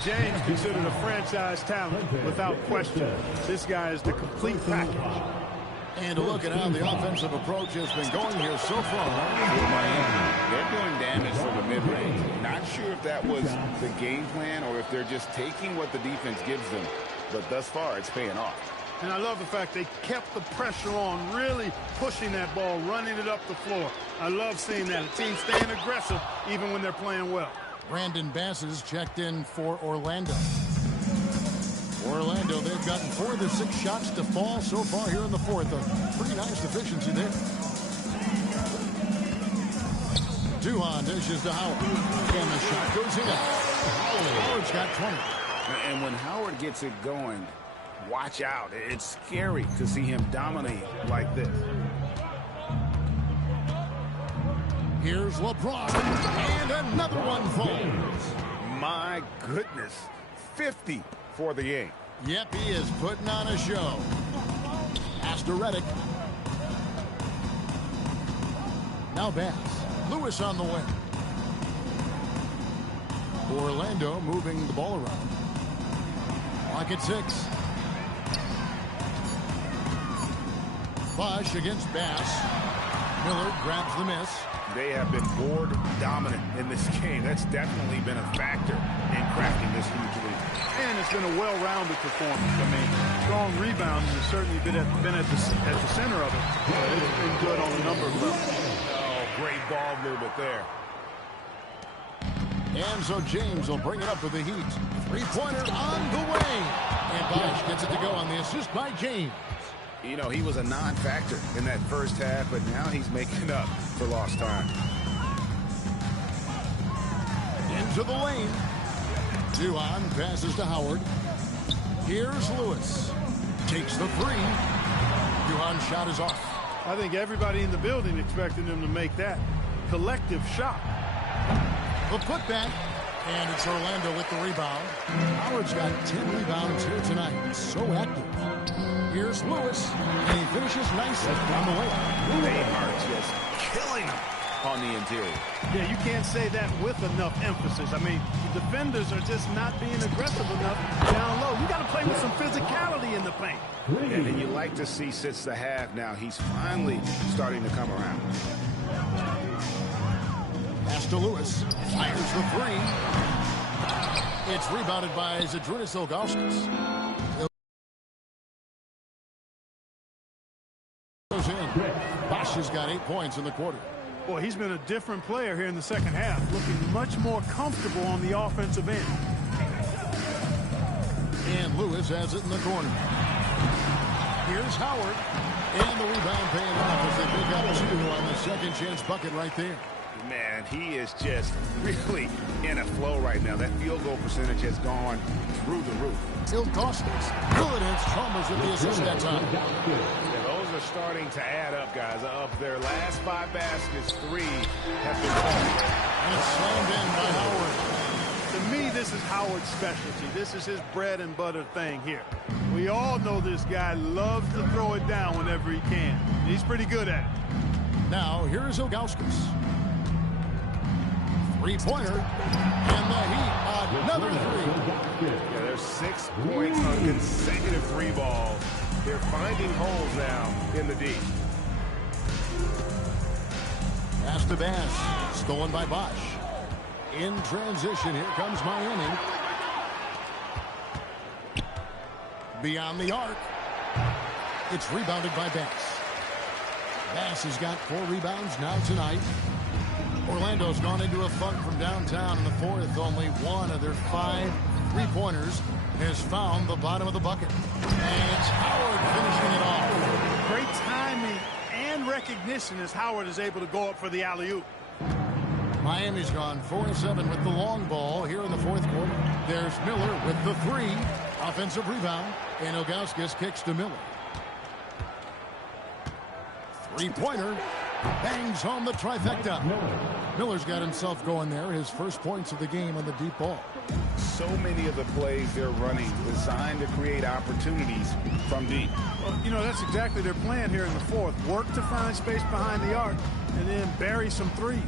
LeBron James considered a franchise talent without question. This guy is the complete package. And to look at how the offensive approach has been going here so far. They're doing damage from the mid-range. Not sure if that was the game plan or if they're just taking what the defense gives them. But thus far, it's paying off. And I love the fact they kept the pressure on, really pushing that ball, running it up the floor. I love seeing that. A team staying aggressive even when they're playing well. Brandon Bass is checked in for Orlando. Orlando, they've gotten 4 of their 6 shots to fall so far here in the fourth. A pretty nice efficiency there. Duhon dishes to Howard. And the shot goes in. Howard's got 20. And when Howard gets it going, watch out. It's scary to see him dominate like this. Here's LeBron. And another one falls. My goodness. 50 for the game. Yep, he is putting on a show. Pass to Redick. Now Bass. Lewis on the wing. Orlando moving the ball around. Clock at 6. Bosch against Bass. Miller grabs the miss. They have been board dominant in this game. That's definitely been a factor in crafting this huge lead. And it's been a well-rounded performance. I mean, strong rebounding has certainly been at the center of it. It's been good on a number of levels. Oh, great ball movement there. And so James will bring it up for the Heat. Three-pointer on the way. And Bosch gets it to go on the assist by James. You know, he was a non-factor in that first half, but now he's making up for lost time. Into the lane. Duhon passes to Howard. Here's Lewis. Takes the three. Duhon's shot is off. I think everybody in the building expected him to make that collective shot. The putback. And it's Orlando with the rebound. Howard's got 10 rebounds here tonight. So active. Here's Lewis. And he finishes nicely on the way. They are just killing him on the interior. Yeah, you can't say that with enough emphasis. I mean, the defenders are just not being aggressive enough down low. You got to play with some physicality in the paint. And you like to see since the half now, he's finally starting to come around. Pass to Lewis. Fires the three. It's rebounded by Zydrunas Ilgauskas. Goes in. Bosch has got 8 points in the quarter. Boy, he's been a different player here in the second half, looking much more comfortable on the offensive end. And Lewis has it in the corner. Here's Howard. And the rebound paying off as they pick up 2 on the second chance bucket right there. Man, he is just really in a flow right now. That field goal percentage has gone through the roof. Ilgauskas. Good, and Chalmers with the assist that time. Yeah, those are starting to add up, guys. Of their last 5 baskets, 3 have been called. And it's slammed in by Howard. To me, this is Howard's specialty. This is his bread and butter thing here. We all know this guy loves to throw it down whenever he can. He's pretty good at it. Now, here's Ilgauskas. Three-pointer. And the Heat, another three. Yeah, there's 6 points on consecutive 3 balls. They're finding holes now in the D. Pass to Bass. Stolen by Bosch. In transition, here comes Miami. Beyond the arc. It's rebounded by Bass. Bass has got 4 rebounds now tonight. Orlando's gone into a funk from downtown in the fourth. Only 1 of their 5 three-pointers has found the bottom of the bucket. And it's Howard finishing it off. Great timing and recognition as Howard is able to go up for the alley-oop. Miami's gone 4-7 with the long ball here in the fourth quarter. There's Miller with the 3. Offensive rebound. And Ilgauskas kicks to Miller. Three-pointer. Bangs home the trifecta. Miller's got himself going there. His first points of the game on the deep ball. So many of the plays they're running designed to create opportunities from deep. Well, you know, that's exactly their plan here in the fourth. Work to find space behind the arc and then bury some threes.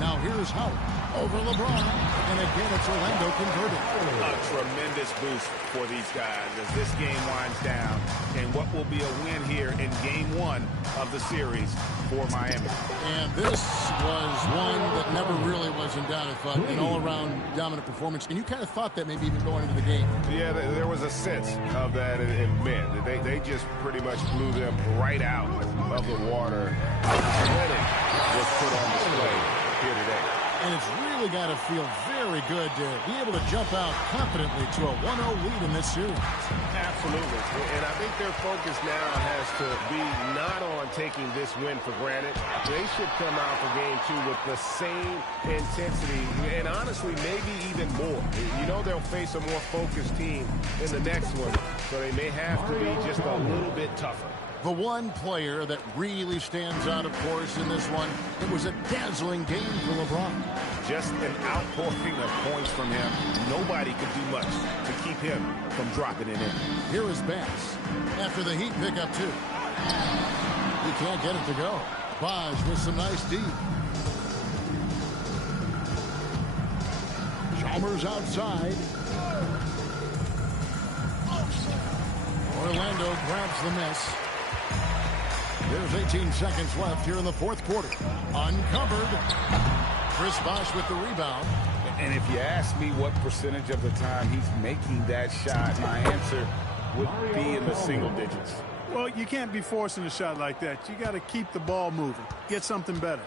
Now here's Howard. Over LeBron. And again, it's Orlando converted. A tremendous boost for these guys as this game winds down. And what will be a win here in game 1 of the series for Miami. And this was one that never really was in doubt. I thought an all-around dominant performance. And you kind of thought that maybe even going into the game. Yeah, there was a sense of that in men. They just pretty much blew them right out of the water. Athletic was put on display here today. And it's really got to feel very good to be able to jump out confidently to a 1-0 lead in this series. Absolutely. And I think their focus now has to be not on taking this win for granted. They should come out for game 2 with the same intensity and honestly maybe even more. You know they'll face a more focused team in the next one, so they may have to be just a little bit tougher. The one player that really stands out, of course, in this one, it was a dazzling game for LeBron. Just an outpouring of points from him. Nobody could do much to keep him from dropping it in. Here is Bass after the Heat pickup, too. He can't get it to go. Bosh with some nice D. Chalmers outside. Orlando grabs the miss. There's 18 seconds left here in the fourth quarter. Uncovered. Chris Bosh with the rebound. And if you ask me what percentage of the time he's making that shot, my answer would be in the single digits. Well, you can't be forcing a shot like that. You got to keep the ball moving. Get something better.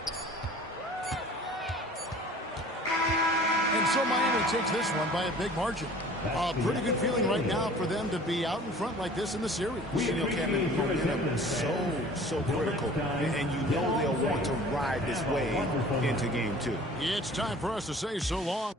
And so Miami takes this one by a big margin. A pretty good feeling right now for them to be out in front like this in the series. You know, Kevin, momentum so critical. And you know they'll want to ride this wave into game 2. It's time for us to say so long.